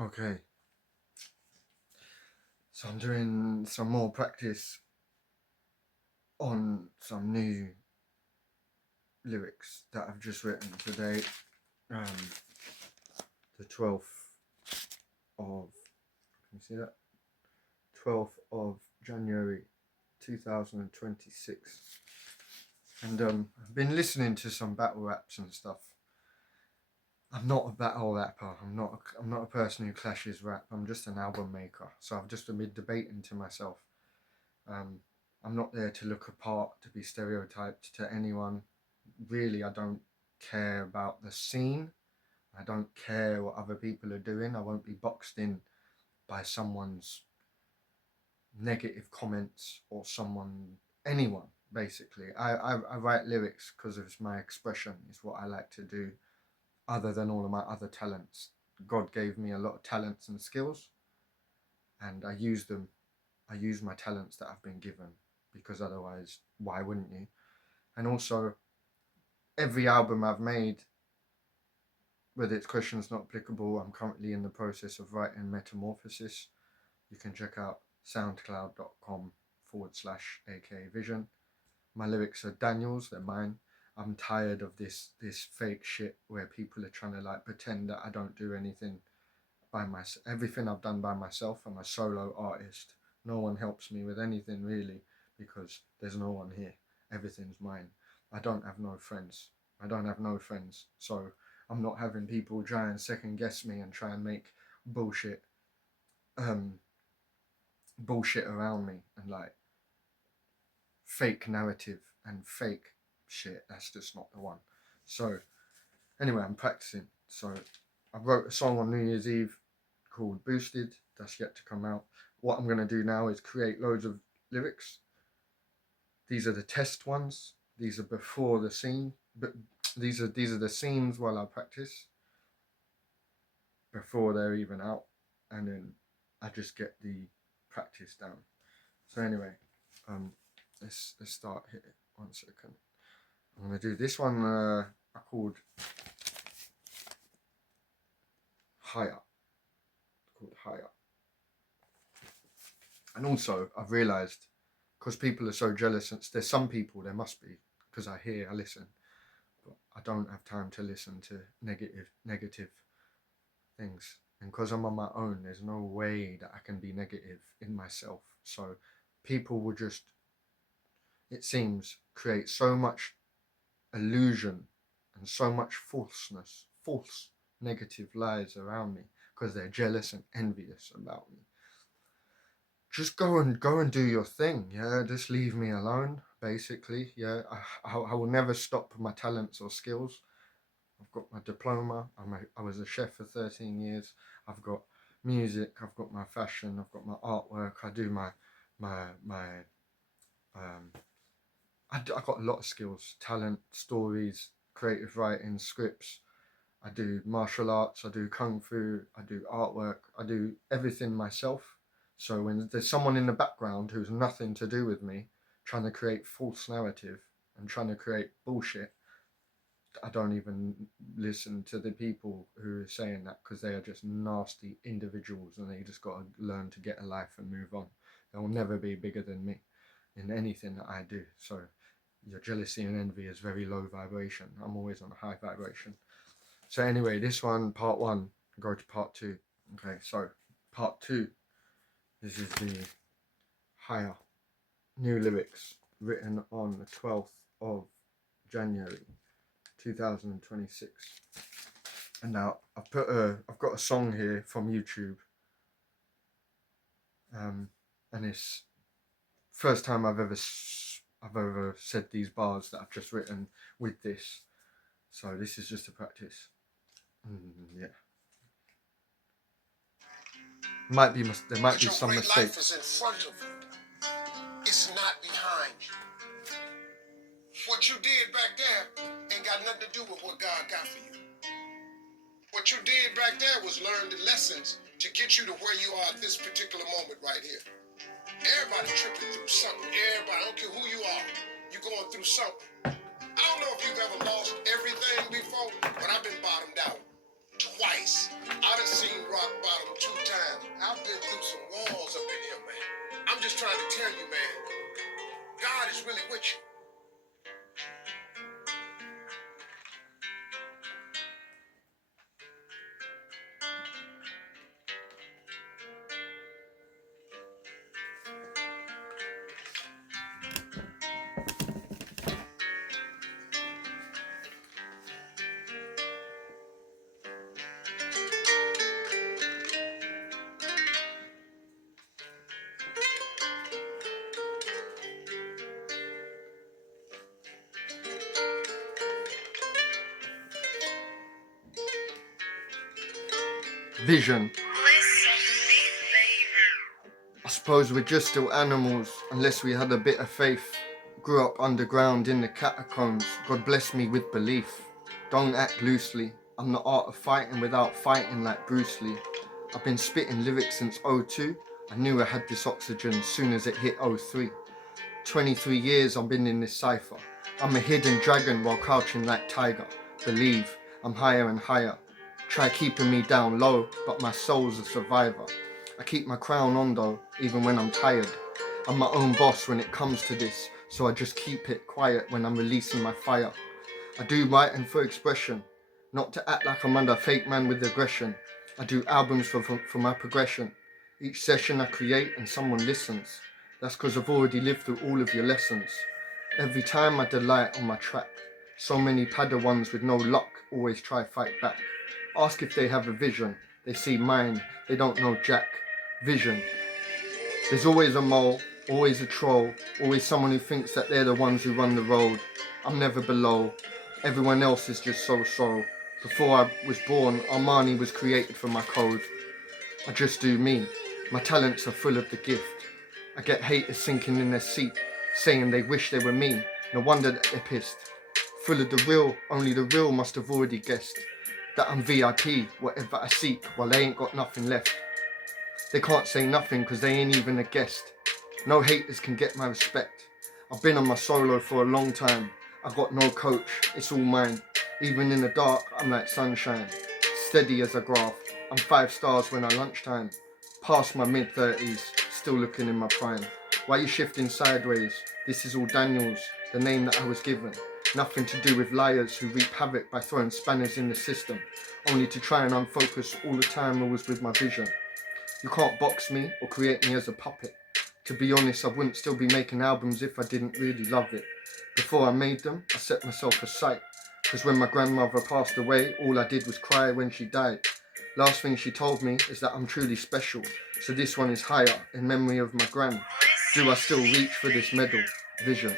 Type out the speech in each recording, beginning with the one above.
Okay, so I'm doing some more practice on some new lyrics that I've just written today. Um, the 12th of, can you see that? 12th of January 2026. And I've been listening to some battle raps and stuff. I'm not a battle rapper. I'm not a person who clashes rap. I'm just an album maker. So I've just been debating to myself. Um, I'm not there to look apart, to be stereotyped to anyone. Really, I don't care about the scene. I don't care what other people are doing. I won't be boxed in by someone's negative comments or anyone, basically. I write lyrics because it's my expression. It's what I like to do, other than all of my other talents. God gave me a lot of talents and skills, and I use them. I use my talents that I've been given, because otherwise, why wouldn't you? And also, every album I've made, whether it's Questions Not Applicable, I'm currently in the process of writing Metamorphosis. You can check out soundcloud.com/akavision. My lyrics are Daniel's, they're mine. I'm tired of this fake shit where people are trying to like pretend that I don't do anything by myself. Everything I've done by myself. I'm a solo artist. No one helps me with anything really, because there's no one here. Everything's mine. I don't have no friends. So I'm not having people try and second guess me and try and make bullshit um bullshit around me, and like fake narrative and fake shit. That's just not the one. So anyway, I'm practicing. So I wrote a song on New Year's Eve called Boosted. That's yet to come out. What I'm going to do now is create loads of lyrics. These are the test ones. These are before the scene. But these are the scenes while I practice, before they're even out, and then I just get the practice down. So anyway, let's start here. 1 second. I'm gonna do this one. I called Higher. Called Higher. And also, I've realised, because people are so jealous, and there's some people, there must be, because I listen, but I don't have time to listen to negative things. And because I'm on my own, there's no way that I can be negative in myself. So people will just, it seems, create so much illusion and so much false negative lies around me, because they're jealous and envious about me. Just go and do your thing. Yeah, just leave me alone, basically. Yeah, I will never stop my talents or skills. I've got my diploma. I was a chef for 13 years. I've got music. I've got my fashion. I've got my artwork. I do my I got a lot of skills, talent, stories, creative writing, scripts. I do martial arts. I do kung fu. I do artwork. I do everything myself. So when there's someone in the background who's nothing to do with me, trying to create false narrative and trying to create bullshit, I don't even listen to the people who are saying that, because they are just nasty individuals, and they just got to learn to get a life and move on. They will never be bigger than me in anything that I do. So your jealousy and envy is very low vibration. I'm always on a high vibration. So anyway, this one, part 1, go to part 2. Okay, so part 2, this is the Higher new lyrics written on the 12th of January 2026. And now I've got a song here from YouTube, and it's first time I've ever said these bars that I've just written with this. So this is just a practice. Yeah. There might be some mistakes. Life is in front of you. It's not behind you. What you did back there ain't got nothing to do with what God got for you. What you did back there was learn the lessons to get you to where you are at this particular moment right here. Everybody tripping through something. Everybody, I don't care who you are, you're going through something. I don't know if you've ever lost everything before, but I've been bottomed out twice. I done seen rock rock bottom 2 times. I've been through some walls up in here, man. I'm just trying to tell you, man, God is really with you. Vision. I suppose we're just still animals, unless we had a bit of faith. Grew up underground in the catacombs, God bless me with belief. Don't act loosely, I'm the art of fighting without fighting like Bruce Lee. I've been spitting lyrics since '02, I knew I had this oxygen soon as it hit '03. 23 years I've been in this cipher, I'm a hidden dragon while crouching like tiger. Believe, I'm higher and higher. Try keeping me down low, but my soul's a survivor. I keep my crown on though, even when I'm tired. I'm my own boss when it comes to this, so I just keep it quiet when I'm releasing my fire. I do writing for expression, not to act like I'm under a fake man with aggression. I do albums for my progression. Each session I create and someone listens. That's cause I've already lived through all of your lessons. Every time I delight on my track. So many Padawans with no luck always try fight back. Ask if they have a vision, they see mine, they don't know jack. Vision. There's always a mole, always a troll, always someone who thinks that they're the ones who run the road. I'm never below, everyone else is just so. Before I was born, Armani was created for my code. I just do me, my talents are full of the gift. I get haters sinking in their seat, saying they wish they were me. No wonder that they're pissed. Full of the real, only the real must have already guessed that I'm VIP, whatever I seek, while they ain't got nothing left. They can't say nothing cause they ain't even a guest. No haters can get my respect. I've been on my solo for a long time. I got no coach, it's all mine. Even in the dark, I'm like sunshine. Steady as a graph, I'm 5 stars when I lunchtime. Past my mid-30s, still looking in my prime. Why you shifting sideways? This is all Daniels, the name that I was given. Nothing to do with liars who reap havoc by throwing spanners in the system, only to try and unfocus all the time I was with my vision. You can't box me or create me as a puppet. To be honest, I wouldn't still be making albums if I didn't really love it. Before I made them, I set myself a sight. Cause when my grandmother passed away, all I did was cry when she died. Last thing she told me is that I'm truly special. So this one is higher, in memory of my gran. Do I still reach for this medal? Vision.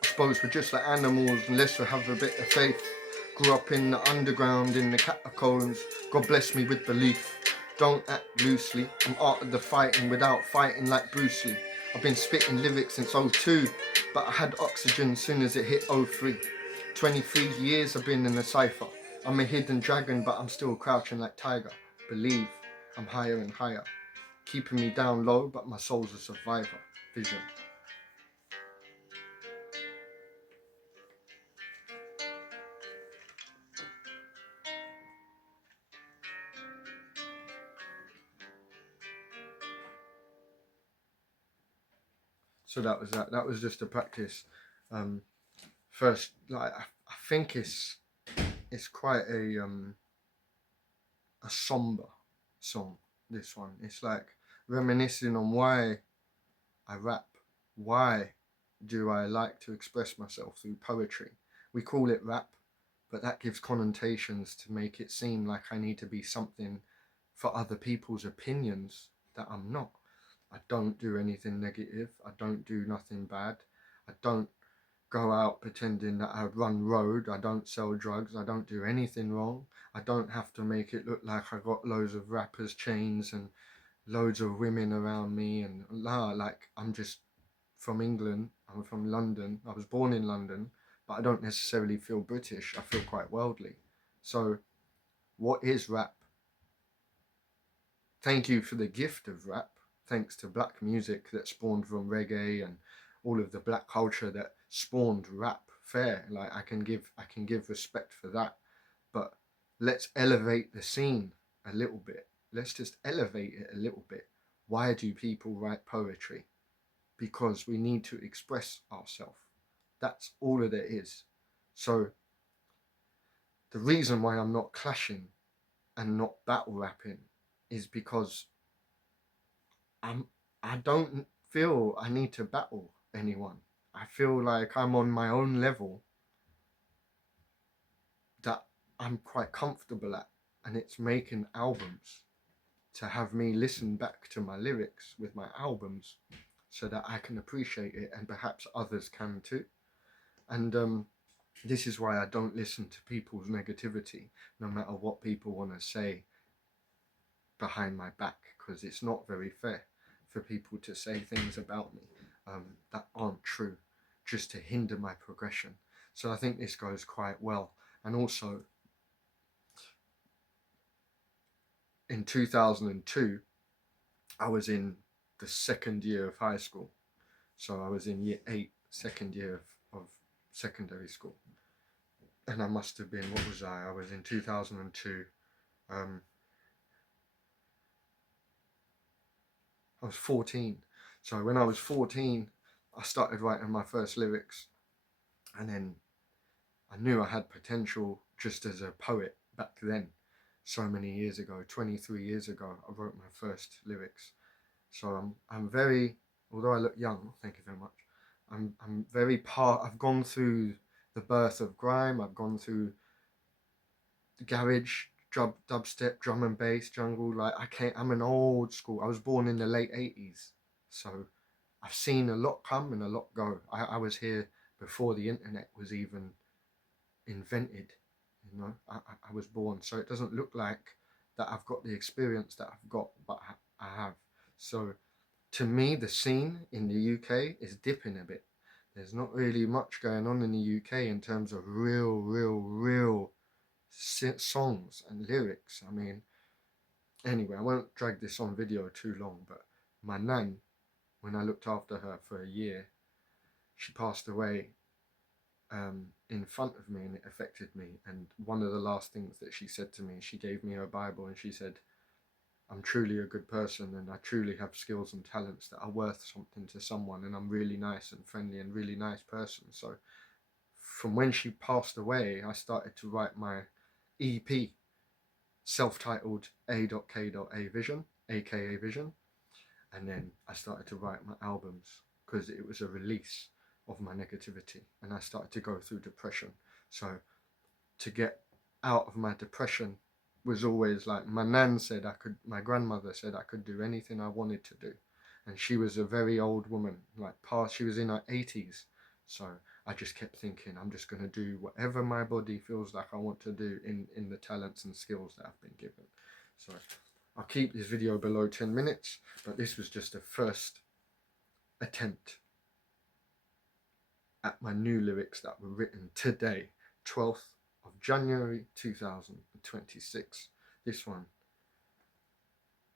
I suppose we're just like animals unless we have a bit of faith. Grew up in the underground, in the catacombs. God bless me with belief. Don't act loosely. I'm art of the fighting without fighting like Bruce Lee. I've been spitting lyrics since '02, but I had oxygen soon as it hit '03. 23 years I've been in the cipher. I'm a hidden dragon, but I'm still crouching like tiger. Believe, I'm higher and higher. Keeping me down low, but my soul's a survivor. Vision. So that was that. That was just a practice. First, like I think it's quite a somber song. This one, it's like reminiscing on why I rap. Why do I like to express myself through poetry? We call it rap, but that gives connotations to make it seem like I need to be something for other people's opinions that I'm not. I don't do anything negative. I don't do nothing bad. I don't go out pretending that I run road. I don't sell drugs. I don't do anything wrong. I don't have to make it look like I got loads of rappers' chains and loads of women around me and like I'm just from England. I'm from London. I was born in London, but I don't necessarily feel British. I feel quite worldly. So What is rap? Thank you for the gift of rap, thanks to black music that spawned from reggae and all of the black culture that spawned rap. Fair, like I can give respect for that, but let's elevate the scene a little bit. Let's just elevate it a little bit. Why do people write poetry? Because we need to express ourselves. That's all of it is. So the reason why I'm not clashing and not battle rapping is because I don't feel I need to battle anyone. I feel like I'm on my own level that I'm quite comfortable at, and it's making albums to have me listen back to my lyrics with my albums so that I can appreciate it and perhaps others can too. And this is why I don't listen to people's negativity, no matter what people want to say behind my back, because it's not very fair for people to say things about me that aren't true, just to hinder my progression. So I think this goes quite well. And also, in 2002, I was in the second year of high school. So I was in year 8, second year of secondary school. And I must have been, what was I? I was in 2002. I was 14. So when I was 14, I started writing my first lyrics. And then I knew I had potential just as a poet back then. So many years ago, 23 years ago, I wrote my first lyrics. So I'm very, although I look young, thank you very much, I'm very I've gone through the birth of grime, I've gone through the garage, dubstep, drum and bass, jungle, like I'm an old school. I was born in the late 80s. So I've seen a lot come and a lot go. I was here before the internet was even invented. You know, I was born, so it doesn't look like that I've got the experience that I've got, but I have. So to me, the scene in the UK is dipping a bit. There's not really much going on in the UK in terms of real songs and lyrics. I mean, anyway, I won't drag this on video too long, but my nan, when I looked after her for a year, she passed away in front of me, and it affected me. And one of the last things that she said to me, she gave me her Bible and she said, I'm truly a good person and I truly have skills and talents that are worth something to someone, and I'm really nice and friendly and really nice person. So from when she passed away, I started to write my EP, self-titled A.K.A Vision, aka Vision, and then I started to write my albums because it was a release of my negativity, and I started to go through depression. So to get out of my depression was always like, my grandmother said I could do anything I wanted to do, and she was a very old woman, like she was in her 80s. So I just kept thinking, I'm just going to do whatever my body feels like I want to do in the talents and skills that I've been given. So I'll keep this video below 10 minutes, but this was just a first attempt at my new lyrics that were written today, 12th of January 2026. This one,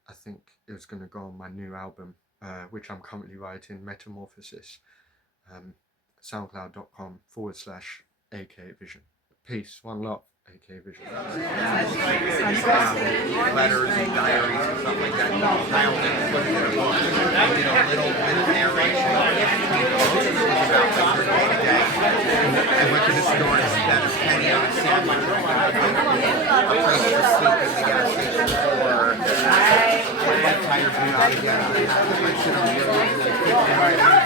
I think it was going to go on my new album, which I'm currently writing, Metamorphosis, soundcloud.com/aka Vision. Peace, one love, aka Vision. Letters and diaries and stuff like that, compiled and put it in a book. I did a little bit of narration about like your day. I went to the store and spent a penny on a sandwich. A place to sleep in the gas station for my tires went out again. I went to the very nice.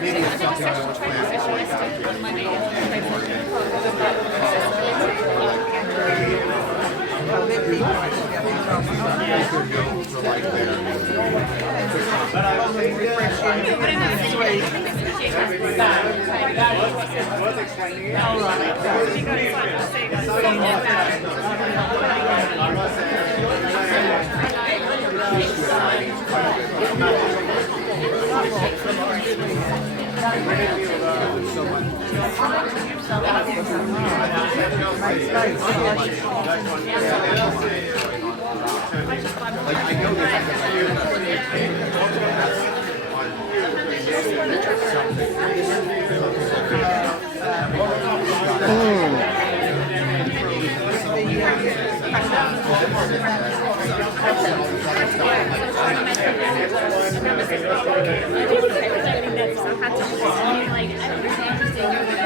Maybe it's something I was planning All right. Like,